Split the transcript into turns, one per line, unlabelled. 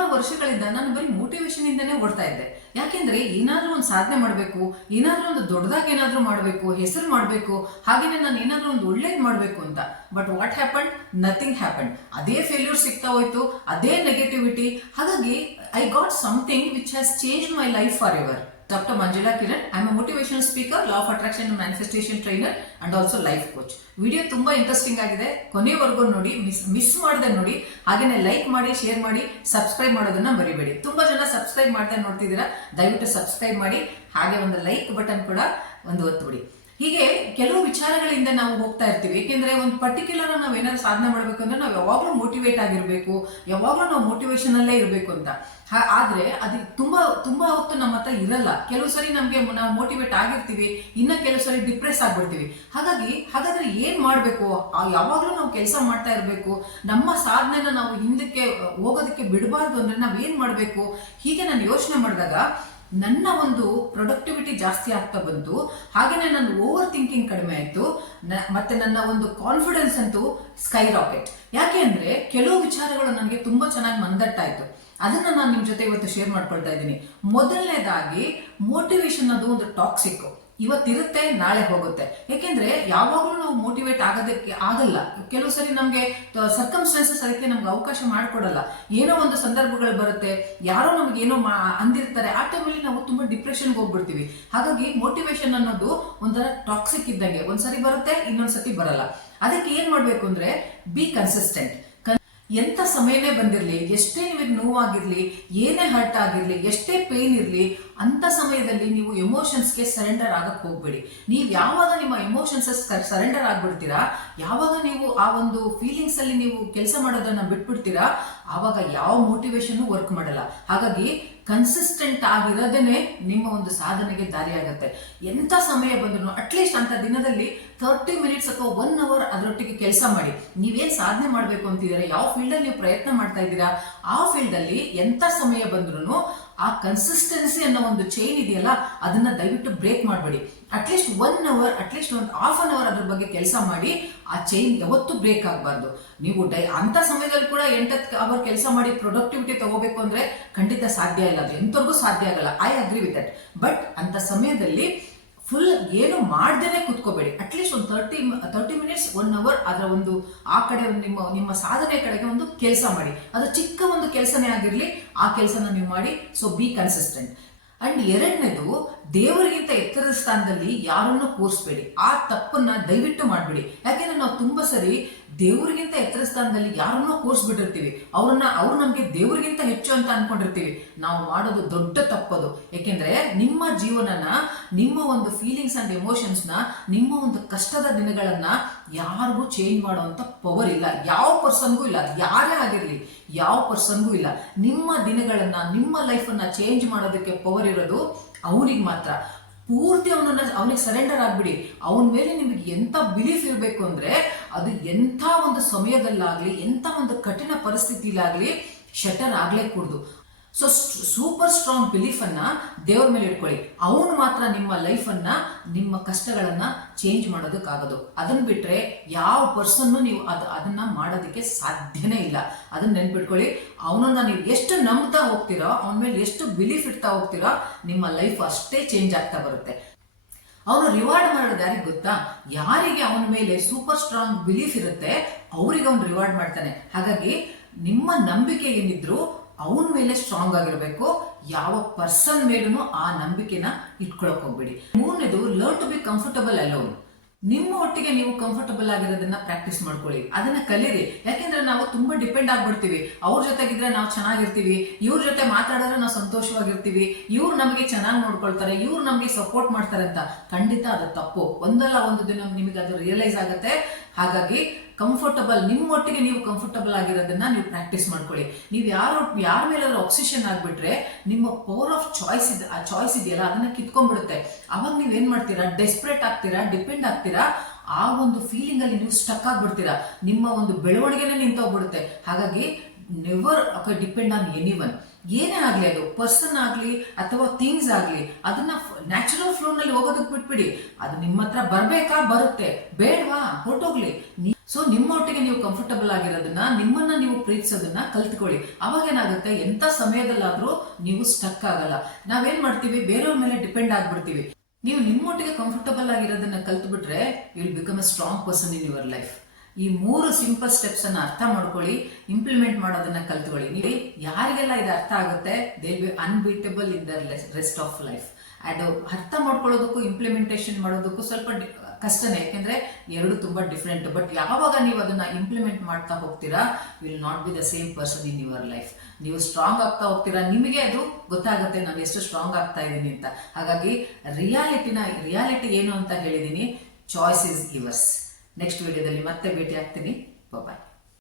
ಹಲವಾರು ವರ್ಷಗಳಿಂದ ನಾನು ಬರೀ ಮೋಟಿವೇಶನ್ ಇಂದನೇ ಓಡ್ತಾ ಇದ್ದೆ. ಯಾಕೆಂದ್ರೆ ಏನಾದ್ರೂ ಒಂದು ಸಾಧನೆ ಮಾಡಬೇಕು, ಏನಾದ್ರೂ ಒಂದು ದೊಡ್ಡದಾಗಿ ಏನಾದ್ರೂ ಮಾಡಬೇಕು, ಹೆಸರು ಮಾಡಬೇಕು, ಹಾಗೇನೆ ನಾನು ಏನಾದ್ರೂ ಒಂದು ಒಳ್ಳೇದು ಮಾಡಬೇಕು ಅಂತ. But what happen nothing happen ಅದೇ ಫೇಲ್ಯೂರ್ ಸಿಗ್ತಾ ಹೋಯ್ತು, ಅದೇ ನೆಗೆಟಿವಿಟಿ ಹಾಗಾಗಿ I got something which has change my life forever doctor Manjula Kiran I a speaker, speaker law of attraction manifestation trainer and also life coach video ತುಂಬ interesting ಆಗಿದೆ. ಕೊನೆಯವರೆಗೂ ನೋಡಿ miss miss ಮಾಡದೆ ನೋಡಿ. ಹಾಗೆಯೇ ಲೈಕ್ ಮಾಡಿ share ಮಾಡಿ subscribe ಮಾಡೋದನ್ನ ಮರಿಬೇಡಿ. ತುಂಬ ಜನ ಸಬ್ಸ್ಕ್ರೈಬ್ ಮಾಡ್ತಾ ನೋಡ್ತಿದ್ದೀರಾ ದಯವಿಟ್ಟು ಸಬ್ಸ್ಕ್ರೈಬ್ ಮಾಡಿ. ಹಾಗೆ ಒಂದು ಲೈಕ್ ಬಟನ್ ಕೂಡ ಒಂದು ಒತ್ತು ಹೀಗೆ ಕೆಲವು ವಿಚಾರಗಳಿಂದ ನಾವು ಹೋಗ್ತಾ ಇರ್ತೀವಿ. ಏಕೆಂದ್ರೆ ಒಂದು ಪರ್ಟಿಕ್ಯುಲರ್ ನಾವು ಏನಾದ್ರು ಸಾಧನೆ ಮಾಡಬೇಕು ಅಂದ್ರೆ ನಾವು ಯಾವಾಗಲೂ ಮೋಟಿವೇಟ್ ಆಗಿರಬೇಕು, ಯಾವಾಗಲೂ ನಾವು ಮೋಟಿವೇಶನ್ ಅಲ್ಲೇ ಇರಬೇಕು ಅಂತ. ಆದ್ರೆ ಅದು ತುಂಬಾ ತುಂಬಾ ಹೊತ್ತು ನಮ್ಮ ಹತ್ರ ಇರಲ್ಲ. ಕೆಲವು ಸರಿ ನಮ್ಗೆ ನಾವು ಮೋಟಿವೇಟ್ ಆಗಿರ್ತೀವಿ, ಇನ್ನ ಕೆಲವು ಸರಿ ಡಿಪ್ರೆಸ್ ಆಗ್ಬಿಡ್ತೀವಿ. ಹಾಗಾಗಿ, ಹಾಗಾದ್ರೆ ಏನ್ ಮಾಡ್ಬೇಕು? ಯಾವಾಗ್ಲೂ ನಾವು ಕೆಲಸ ಮಾಡ್ತಾ ಇರಬೇಕು. ನಮ್ಮ ಸಾಧನೆನ ನಾವು ಹಿಂದಕ್ಕೆ, ಹೋಗೋದಕ್ಕೆ ಬಿಡಬಾರ್ದು ಅಂದ್ರೆ ನಾವ್ ಏನ್ ಮಾಡ್ಬೇಕು? ಹೀಗೆ ನಾನು ಯೋಚನೆ ಮಾಡಿದಾಗ ನನ್ನ ಒಂದು ಪ್ರೊಡಕ್ಟಿವಿಟಿ ಜಾಸ್ತಿ ಆಗ್ತಾ ಬಂತು. ಹಾಗೇನೆ ನನ್ನ ಓವರ್ ಥಿಂಕಿಂಗ್ ಕಡಿಮೆ ಆಯಿತು. ಮತ್ತೆ ನನ್ನ ಒಂದು ಕಾನ್ಫಿಡೆನ್ಸ್ ಅಂತೂ ಸ್ಕೈ ರಾಕೆಟ್ ಯಾಕೆ ಅಂದ್ರೆ ಕೆಲವು ವಿಚಾರಗಳು ನನಗೆ ತುಂಬಾ ಚೆನ್ನಾಗಿ ಮಂದಟ್ಟಾಯ್ತು ಅದನ್ನ ನಾನು ನಿಮ್ಮ ಜೊತೆ ಇವತ್ತು ಶೇರ್ ಮಾಡ್ಕೊಳ್ತಾ ಇದ್ದೀನಿ. ಮೊದಲನೇದಾಗಿ ಮೋಟಿವೇಶನ್ ಅದು ಒಂದು ಟಾಕ್ಸಿಕ್ ಇವತ್ತಿರುತ್ತೆ, ನಾಳೆ ಹೋಗುತ್ತೆ. ಯಾಕೆಂದ್ರೆ ಯಾವಾಗಲೂ ನಾವು ಮೋಟಿವೇಟ್ ಆಗೋದಕ್ಕೆ ಆಗಲ್ಲ. ಕೆಲವು ಸರಿ ನಮಗೆ ಸರ್ಕಮ್ಸ್ಟೆನ್ಸಸ್ ಅದಕ್ಕೆ ನಮ್ಗೆ ಅವಕಾಶ ಮಾಡ್ಕೊಡಲ್ಲ. ಏನೋ ಒಂದು ಸಂದರ್ಭಗಳು ಬರುತ್ತೆ, ಯಾರೋ ನಮ್ಗೆ ಏನೋ ಅಂದಿರ್ತಾರೆ, ಆ ಟೈಮಲ್ಲಿ ನಾವು ತುಂಬಾ ಡಿಪ್ರೆಷನ್ಗೆ ಹೋಗ್ಬಿಡ್ತೀವಿ. ಹಾಗಾಗಿ ಮೋಟಿವೇಶನ್ ಅನ್ನೋದು ಒಂಥರ ಟಾಕ್ಸಿಕ್ ಇದ್ದಂಗೆ. ಒಂದ್ಸರಿ ಬರುತ್ತೆ, ಇನ್ನೊಂದ್ಸತಿ ಬರಲ್ಲ. ಅದಕ್ಕೆ ಏನ್ ಮಾಡ್ಬೇಕು ಅಂದ್ರೆ ಬಿ ಕನ್ಸಿಸ್ಟೆಂಟ್ ಎಂತ ಸಮಯನೇ ಬಂದಿರಲಿ, ಎಷ್ಟೇ ನಿಮಗೆ ನೋವಾಗಿರ್ಲಿ, ಏನೇ ಹರ್ಟ್ ಆಗಿರ್ಲಿ, ಎಷ್ಟೇ ಪೇನ್ ಇರಲಿ ಅಂತ ಸಮಯದಲ್ಲಿ ನೀವು ಎಮೋಷನ್ಸ್ಗೆ ಸರೆಂಡರ್ ಆಗಕ್ ಹೋಗ್ಬೇಡಿ. ನೀವು ಯಾವಾಗ ನಿಮ್ಮ ಎಮೋಷನ್ಸ್ ಸರೆಂಡರ್ ಆಗ್ಬಿಡ್ತೀರಾ, ಯಾವಾಗ ನೀವು ಆ ಒಂದು ಫೀಲಿಂಗ್ಸ್ ಅಲ್ಲಿ ನೀವು ಕೆಲಸ ಮಾಡೋದನ್ನ ಬಿಟ್ಬಿಡ್ತೀರಾ, ಆವಾಗ ಯಾವ ಮೋಟಿವೇಶನ್ ವರ್ಕ್ ಮಾಡಲ್ಲ. ಹಾಗಾಗಿ ಕನ್ಸಿಸ್ಟೆಂಟ್ ಆಗಿರೋದೇನೆ ನಿಮ್ಮ ಒಂದು ಸಾಧನೆಗೆ ದಾರಿಯಾಗುತ್ತೆ. ಎಂಥ ಸಮಯ ಬಂದ್ರು ಅಟ್ಲೀಸ್ಟ್ ಅಂತ ದಿನದಲ್ಲಿ ತರ್ಟಿ ಮಿನಿಟ್ಸ್ ಅಥವಾ ಒನ್ ಅವರ್ ಅದರೊಟ್ಟಿಗೆ ಕೆಲಸ ಮಾಡಿ. ನೀವೇನು ಸಾಧನೆ ಮಾಡಬೇಕು ಅಂತಿದ್ದೀರಾ? ಯಾವ ಫೀಲ್ಡ್ ಅಲ್ಲಿ ನೀವು ಪ್ರಯತ್ನ ಮಾಡ್ತಾ ಇದ್ದೀರಾ? ಆ ಫೀಲ್ಡ್ ಅಲ್ಲಿ ಎಂತ ಸಮಯ ಬಂದ್ರು ಆ ಕನ್ಸಿಸ್ಟೆನ್ಸಿ ಅನ್ನೋ ಒಂದು ಚೈನ್ ಇದೆಯಲ್ಲ, ಅದನ್ನ ದಯವಿಟ್ಟು ಬ್ರೇಕ್ ಮಾಡಬೇಡಿ. At least one hour at least ಒಂದು ಹಾಫ್ ಅನ್ ಅವರ್ ಅದ್ರ ಬಗ್ಗೆ ಕೆಲಸ ಮಾಡಿ, ಆ ಚೈನ್ ಯಾವತ್ತೂ ಬ್ರೇಕ್ ಆಗಬಾರ್ದು. ನೀವು ಡೈ, ಅಂತ ಸಮಯದಲ್ಲಿ ಕೂಡ ಎಂಟತ್ತು ಅವರ್ ಕೆಲಸ ಮಾಡಿ ಪ್ರೊಡಕ್ಟಿವಿಟಿ ತಗೋಬೇಕು ಅಂದ್ರೆ ಖಂಡಿತ ಸಾಧ್ಯ ಇಲ್ಲ. ಅದು ಎಂತವರೆಗೂ ಸಾಧ್ಯ ಆಗಲ್ಲ. I agree with that but ಅಂತ ಸಮಯದಲ್ಲಿ ಫುಲ್ ಏನು ಮಾಡ್ದೇನೆ ಕುತ್ಕೋಬೇಡಿ. ಅಟ್ಲೀಸ್ಟ್ ಒಂದು thirty thirty minutes one hour ಅದರ ಒಂದು ಆ ಕಡೆ ನಿಮ್ಮ ನಿಮ್ಮ ಸಾಧನೆ ಕಡೆಗೆ ಒಂದು ಕೆಲಸ ಮಾಡಿ. ಅದು ಚಿಕ್ಕ ಒಂದು ಕೆಲಸನೇ ಆಗಿರಲಿ, ಆ ಕೆಲಸನ ನೀವು ಮಾಡಿ. ಸೊ ಬಿ ಕನ್ಸಿಸ್ಟೆಂಟ್ ಅಂಡ್ ಎರಡನೇದು ದೇವರಿಗಿಂತ ಎತ್ತರದ ಸ್ಥಾನದಲ್ಲಿ ಯಾರನ್ನು ಕೂರಿಸ್ಬೇಡಿ. ಆ ತಪ್ಪನ್ನ ದಯವಿಟ್ಟು ಮಾಡಬೇಡಿ. ಯಾಕೆಂದ್ರೆ ನಾವು ತುಂಬಾ ಸರಿ ದೇವರಿಗಿಂತ ಎತ್ತರ ಸ್ಥಾನದಲ್ಲಿ ಯಾರನ್ನೋ ಕೂರಿಸ್ಬಿಟ್ಟಿರ್ತೀವಿ. ಅವ್ರನ್ನ, ಅವ್ರು ನಮ್ಗೆ ದೇವರಿಗಿಂತ ಹೆಚ್ಚು ಅಂತ ಅನ್ಕೊಂಡಿರ್ತೀವಿ. ನಾವು ಮಾಡೋದು ದೊಡ್ಡ ತಪ್ಪದು. ಯಾಕೆಂದ್ರೆ ನಿಮ್ಮ ಜೀವನನ, ನಿಮ್ಮ ಒಂದು ಫೀಲಿಂಗ್ಸ್ ಅಂಡ್ ಎಮೋಷನ್ಸ್ನ, ನಿಮ್ಮ ಒಂದು ಕಷ್ಟದ ದಿನಗಳನ್ನ ಯಾರಿಗೂ ಚೇಂಜ್ ಮಾಡುವಂತ ಪವರ್ ಇಲ್ಲ. ಯಾವ ಪರ್ಸನ್ಗೂ ಇಲ್ಲ. ಯಾರೇ ಆಗಿರ್ಲಿ, ಯಾವ ಪರ್ಸನ್ಗೂ ಇಲ್ಲ. ನಿಮ್ಮ ದಿನಗಳನ್ನ, ನಿಮ್ಮ ಲೈಫನ್ನ ಚೇಂಜ್ ಮಾಡೋದಕ್ಕೆ ಪವರ್ ಇರೋದು ಅವನಿಗೆ ಮಾತ್ರ. ಪೂರ್ತಿ ಅವನನ್ನ ಅವನಿಗೆ ಸರೆಂಡರ್ ಆಗ್ಬಿಡಿ. ಅವನ ಮೇಲೆ ನಿಮಗೆ ಎಂತ ಬಿಲೀಫ್ ಇರಬೇಕು ಅಂದ್ರೆ ಅದು ಎಂಥ ಒಂದು ಸಮಯದಲ್ಲಾಗ್ಲಿ, ಎಂಥ ಒಂದು ಕಠಿಣ ಪರಿಸ್ಥಿತಿಲಾಗ್ಲಿ ಶಟರ್ ಆಗಲೇ ಕೂಡ್ದು ಸೊ ಸೂಪರ್ ಸ್ಟ್ರಾಂಗ್ ಬಿಲೀಫ್ ಅನ್ನ ದೇವ್ರ ಮೇಲೆ ಇಟ್ಕೊಳ್ಳಿ. ಅವನು ಮಾತ್ರ ನಿಮ್ಮ ಲೈಫ್ ಅನ್ನ ನಿಮ್ಮ ಕಷ್ಟಗಳನ್ನ ಚೇಂಜ್ ಮಾಡೋದಕ್ಕಾಗೋದು. ಅದನ್ನ ಬಿಟ್ರೆ ಯಾವ ಪರ್ಸನ್ ನೀವು ಅದು, ಅದನ್ನ ಮಾಡೋದಕ್ಕೆ ಸಾಧ್ಯನೇ ಇಲ್ಲ. ಅದನ್ನ ನೆನ್ಪಿಟ್ಕೊಳ್ಳಿ. ಅವನನ್ನ ನೀವು ಎಷ್ಟು ನಂಬ್ತಾ ಹೋಗ್ತೀರೋ, ಅವನ ಮೇಲೆ ಎಷ್ಟು ಬಿಲೀಫ್ ಇಡ್ತಾ ಹೋಗ್ತೀರೋ, ನಿಮ್ಮ ಲೈಫ್ ಅಷ್ಟೇ ಚೇಂಜ್ ಆಗ್ತಾ ಬರುತ್ತೆ. ಅವನು ರಿವಾರ್ಡ್ ಮಾಡೋದು ಯಾರಿಗೆ ಗೊತ್ತಾ? ಯಾರಿಗೆ ಅವನ ಮೇಲೆ ಸೂಪರ್ ಸ್ಟ್ರಾಂಗ್ ಬಿಲೀಫ್ ಇರುತ್ತೆ, ಅವರಿಗೆ ಅವನು ರಿವಾರ್ಡ್ ಮಾಡ್ತಾನೆ. ಹಾಗಾಗಿ ನಿಮ್ಮ ನಂಬಿಕೆ ಏನಿದ್ರು ಅವನ ಮೇಲೆ ಸ್ಟ್ರಾಂಗ್ ಆಗಿರಬೇಕು, ಯಾವ ಪರ್ಸನ್ ಮೇಲೂ ಆ ನಂಬಿಕೆನ ಇಟ್ಕೊಳಕ್ ಹೋಗ್ಬೇಡಿ. ಮೂರನೇದು learn to be comfortable alone ನಿಮ್ಮ ಒಟ್ಟಿಗೆ ನೀವು ಕಂಫರ್ಟಬಲ್ ಆಗಿರೋದನ್ನ ಪ್ರಾಕ್ಟೀಸ್ ಮಾಡ್ಕೊಳ್ಳಿ. ಅದನ್ನ ಕಲೀರಿ. ಯಾಕೆಂದ್ರೆ ನಾವು ತುಂಬಾ ಡಿಪೆಂಡ್ ಆಗ್ಬಿಡ್ತೀವಿ. ಅವ್ರ ಜೊತೆಗಿದ್ರೆ ನಾವು ಚೆನ್ನಾಗಿರ್ತೀವಿ. ಇವ್ರ ಜೊತೆ ಮಾತಾಡಿದ್ರೆ ನಾವು ಸಂತೋಷವಾಗಿರ್ತೀವಿ. ಇವ್ರು ನಮಗೆ ಚೆನ್ನಾಗಿ ನೋಡ್ಕೊಳ್ತಾರೆ. ಇವ್ರು ನಮಗೆ ಸಪೋರ್ಟ್ ಮಾಡ್ತಾರೆ ಅಂತ ಖಂಡಿತ ಅದು ತಪ್ಪು. ಒಂದಲ್ಲ ಒಂದು ದಿನ ನಿಮಗೆ ಅದು ರಿಯಲೈಸ್ ಆಗುತ್ತೆ. ಹಾಗಾಗಿ ಕಂಫರ್ಟಬಲ್ ನಿಮ್ಮೊಟ್ಟಿಗೆ ನೀವು ಕಂಫರ್ಟಬಲ್ ಆಗಿರೋದನ್ನ ನೀವು ಪ್ರಾಕ್ಟೀಸ್ ಮಾಡ್ಕೊಳ್ಳಿ. ನೀವು ಯಾರು, ಯಾರ ಮೇಲಾದ್ರೂ ಆಕ್ಸಿಷನ್ ಆಗಿಬಿಟ್ರೆ ನಿಮ್ಮ ಪವರ್ ಆಫ್ ಚಾಯ್ಸ್ ಇದೆ, ಆ ಚಾಯ್ಸ್ ಇದೆಯಲ್ಲ, ಅದನ್ನ ಕಿತ್ಕೊಂಡ್ಬಿಡುತ್ತೆ. ಅವಾಗ ನೀವ್ ಏನ್ ಮಾಡ್ತೀರಾ? ಡೆಸ್ಪರೇಟ್ ಆಗ್ತೀರಾ? ಡಿಪೆಂಡ್ ಆಗ್ತೀರಾ? ಆ ಒಂದು ಫೀಲಿಂಗ್ ಅಲ್ಲಿ ನೀವು ಸ್ಟಕ್ ಆಗ್ಬಿಡ್ತೀರಾ. ನಿಮ್ಮ ಒಂದು ಬೆಳವಣಿಗೆನೇ ನಿಂತೋಗ್ಬಿಡುತ್ತೆ. ಹಾಗಾಗಿ never depend on anyone ಏನೇ ಆಗಲಿ ಅದು ಪರ್ಸನ್ ಆಗಲಿ ಅಥವಾ ಥಿಂಗ್ಸ್ ಆಗಲಿ, ಅದನ್ನ ನ್ಯಾಚುರಲ್ ಫ್ಲೋನಲ್ಲಿ ಹೋಗೋದಕ್ಕೆ ಬಿಟ್ಬಿಡಿ. ಅದು ನಿಮ್ಮ ಹತ್ರ ಬರ್ಬೇಕಾ, ಬರುತ್ತೆ. ಬೇಡವಾ, ಹೊರಟೋಗ್ಲಿ. ಸೊ ನಿಮ್ಮೊಟ್ಟಿಗೆ ನೀವು ಕಂಫರ್ಟಬಲ್ ಆಗಿರೋದನ್ನ, ನಿಮ್ಮನ್ನ ನೀವು ಪ್ರೀತಿಸೋದನ್ನ ಕಲ್ತ್ಕೊಳ್ಳಿ. ಅವಾಗ ಏನಾಗುತ್ತೆ? ಎಂತ ಸಮಯದಲ್ಲಾದ್ರೂ ನೀವು ಸ್ಟಕ್ ಆಗಲ್ಲ. ನಾವೇನ್ ಮಾಡ್ತೀವಿ? ಬೇರೆಯವ್ರ ಮೇಲೆ ಡಿಪೆಂಡ್ ಆಗ್ಬಿಡ್ತೀವಿ. ನೀವು ನಿಮ್ಮೊಟ್ಟಿಗೆ ಕಂಫರ್ಟಬಲ್ ಆಗಿರೋದನ್ನ ಕಲ್ತ್ಬಿಟ್ರೆ will become a strong person in your life ಈ ಮೂರು ಸಿಂಪಲ್ ಸ್ಟೆಪ್ಸ್ ಅನ್ನು ಅರ್ಥ ಮಾಡ್ಕೊಳ್ಳಿ ಇಂಪ್ಲಿಮೆಂಟ್ ಮಾಡೋದನ್ನ ಕಲ್ತ್ಕೊಳ್ಳಿ. ನೀವು ಯಾರಿಗೆಲ್ಲ ಇದು ಅರ್ಥ ಆಗುತ್ತೆ they be unbeatable in their rest of life ಅದು ಅರ್ಥ ಮಾಡ್ಕೊಳ್ಳೋದಕ್ಕೂ ಇಂಪ್ಲಿಮೆಂಟೇಷನ್ ಮಾಡೋದಕ್ಕೂ ಸ್ವಲ್ಪ ಕಷ್ಟನೇ. ಯಾಕೆಂದ್ರೆ ಎರಡು ತುಂಬಾ ಡಿಫ್ರೆಂಟ್ ಬಟ್ ಯಾವಾಗ ನೀವು ಅದನ್ನ ಇಂಪ್ಲಿಮೆಂಟ್ ಮಾಡ್ತಾ ಹೋಗ್ತೀರಾ will not be the same person in your life ನೀವು ಸ್ಟ್ರಾಂಗ್ ಆಗ್ತಾ ಹೋಗ್ತೀರಾ, ನಿಮಗೆ ಅದು ಗೊತ್ತಾಗುತ್ತೆ, ನಾನು ಎಷ್ಟು ಸ್ಟ್ರಾಂಗ್ ಆಗ್ತಾ ಇದ್ದೀನಿ ಅಂತ. ಹಾಗಾಗಿ ರಿಯಾಲಿಟಿನ ರಿಯಾಲಿಟಿ ಏನು ಅಂತ ಹೇಳಿದೀನಿ? ಚಾಯ್ಸ್ ಇಸ್ ಯುವರ್ಸ್ ನೆಕ್ಸ್ಟ್ ವಿಡಿಯೋದಲ್ಲಿ ಮತ್ತೆ ಭೇಟಿ ಆಗ್ತೀನಿ. ಬಾಯ್